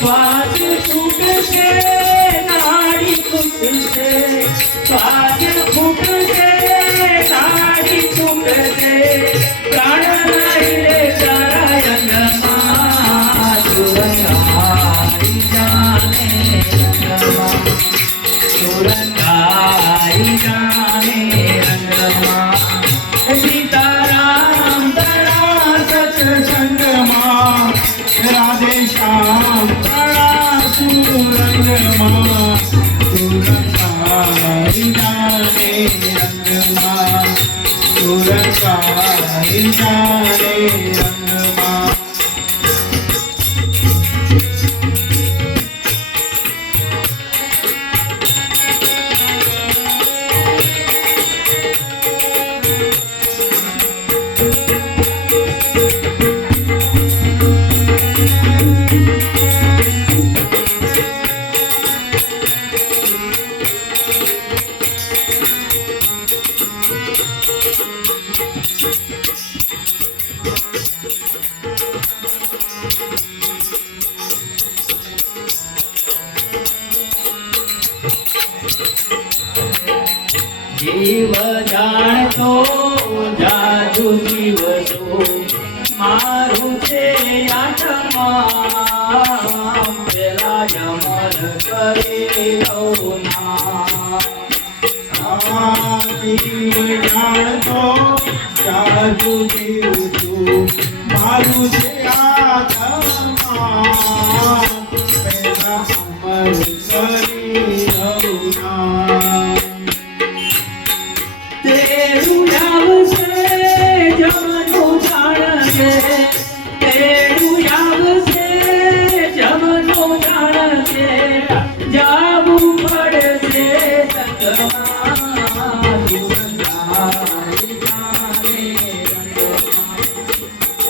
स्वाद फूट से नाड़ी फूट से स्वाद फूट से नाड़ी फूट से प्राण inside. જીવ જાણતો, જાજુ તો મારું છે આત્મા, પેલા જમલ કરે ના જીવ જાણતો, જાજુ જીવ મારું છે આત્મા. જાણશે તેરું આવશે જમનું રંગમાં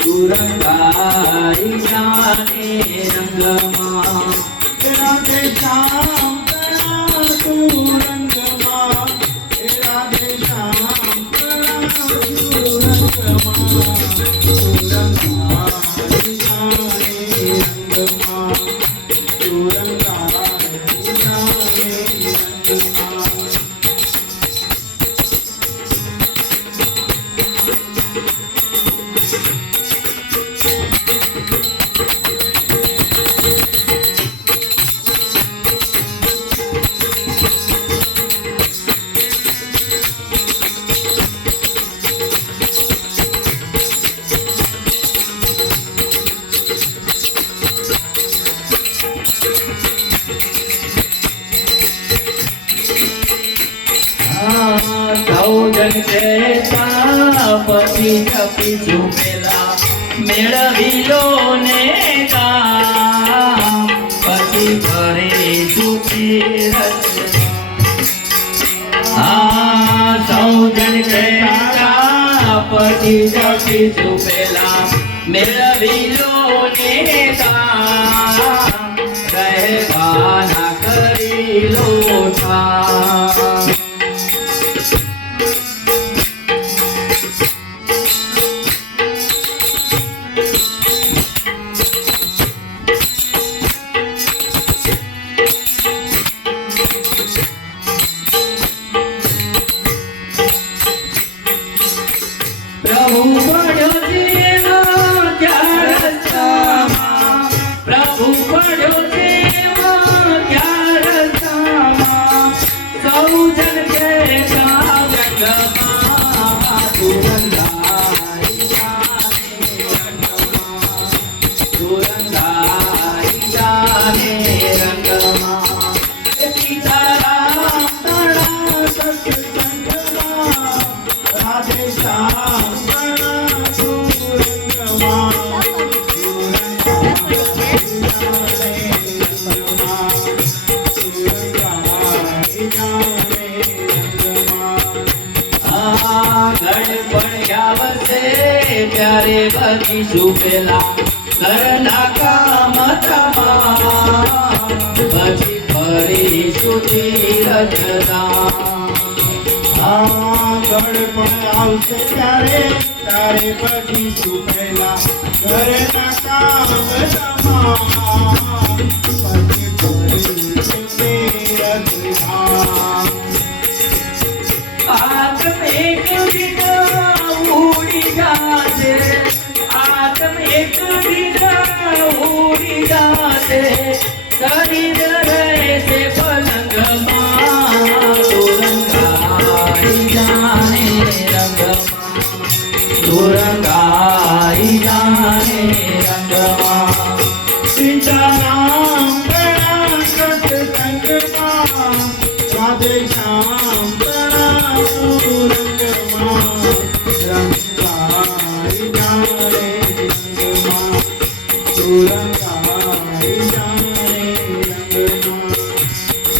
સુરંગાઈ જાને રંગમાં. રાધે શ્યામ Aman. સૌજન કહેતા પછી જપી ઝૂમેલા મેળવી લો ને કામ પછી ઘરે સુખી હા સૌજન કહેતા પછી જપી ઝૂમેલા મેળવી લો ને um banho de કરીશું પેલા ઘરના કામ તમામ. પછી ફરીશું ધીરજતા આગળ પણ આવશે ત્યારે તારે બગીશું પહેલા ઘરના કામ તમામ. i Sari da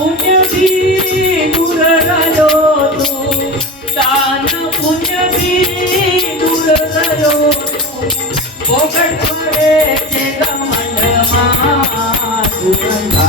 पुण्य दूर झालो तो दान पुण्य दूर झालो पोकट पडे जेला मंडमा तुरंगा